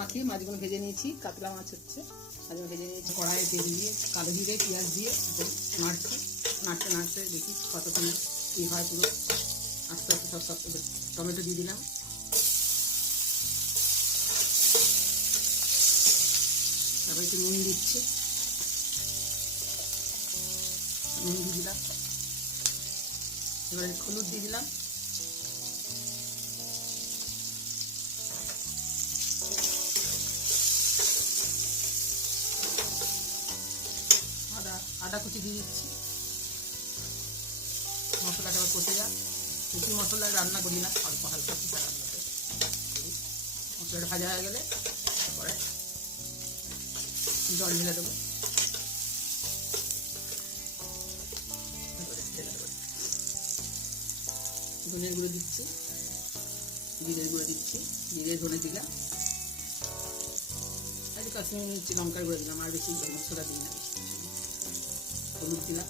মাখিয়ে মাছগুলো ভেজে নিয়েছি। কাতলা মাছ হচ্ছে, মাছগুলো ভেজে নিয়েছি। কড়াইয়ে তেল দিয়ে কালো জিরে পেঁয়াজ দিয়ে নাড়ছি, নাড়তে নাড়তে দেখি কতক্ষণ কী হয়। পুরো আস্তে আস্তে সব টমেটো দিয়ে দিলাম, তারপর একটু নুন দিচ্ছি, নুন দিয়ে দিলাম, এবারে হলুদ দিয়ে দিলাম, আদা কুচি দিয়ে দিচ্ছি। মশলাটা আবার কষে যাক, বেশি মশলা রান্না করি না, অল্প হালকা পিঠা রান্না করি। মশলাটা ভাজা হয়ে গেলে তারপরে জল ঢেলে দেবো। ধনের গুঁড়ো দিচ্ছি, জিরের গুঁড়ো দিচ্ছি, জিরে ধনে দিলাম, আর কাশ্মীরি মির্চি লঙ্কার গুঁড়ো দিলাম। আর বেশি মশলা দিই না, হলুদ দিলাম,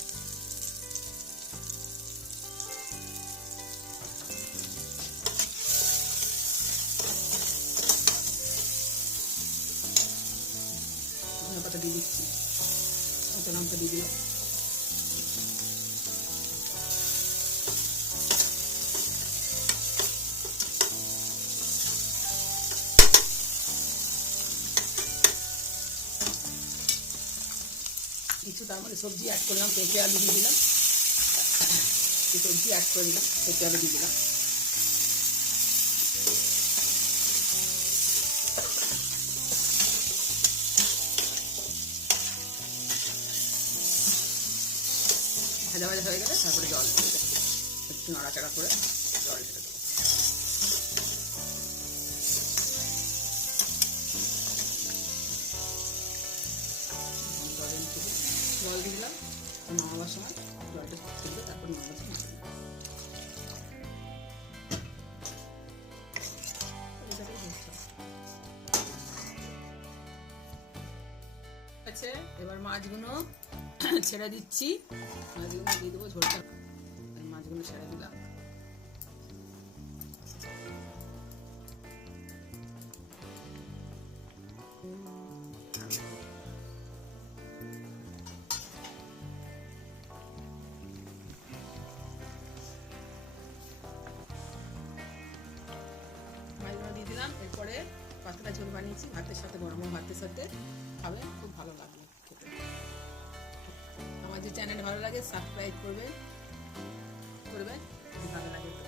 ধনে পাতা দিয়ে দিচ্ছি, কাঁচা লঙ্কা দিয়ে দিলাম, কিছু তার মধ্যে সবজি অ্যাড করলাম, পেঁপে আলু দিয়ে দিলাম, সবজি অ্যাড করে দিলাম, পেঁপে আলু দিয়ে দিলাম, ভাজা ভাজা হয়ে গেলে তারপরে জল দিয়ে দেবো, একটু নাড়াচাড়া করে জল ঢেলে দেবো। জল দিয়ে দিলাম, নামাবার সময় জলটা ছেড়ে তারপর নামাবার সময় আছে। এবার মাছগুলো ছেড়ে দিচ্ছি, মাছগুলো দিয়ে দেবো ঝোলটা। মাছগুলো ছেড়ে দিলাম, মাছগুলো দিয়ে দিলাম। এরপরে পাতলা ঝোল বানিয়েছি, ভাতের সাথে গরম ভাতের সাথে খাবে, খুব ভালো লাগবে খেতে। আমার যে চ্যানেল ভালো লাগে সাবস্ক্রাইব করবেন, যদি ভালো লাগে তো।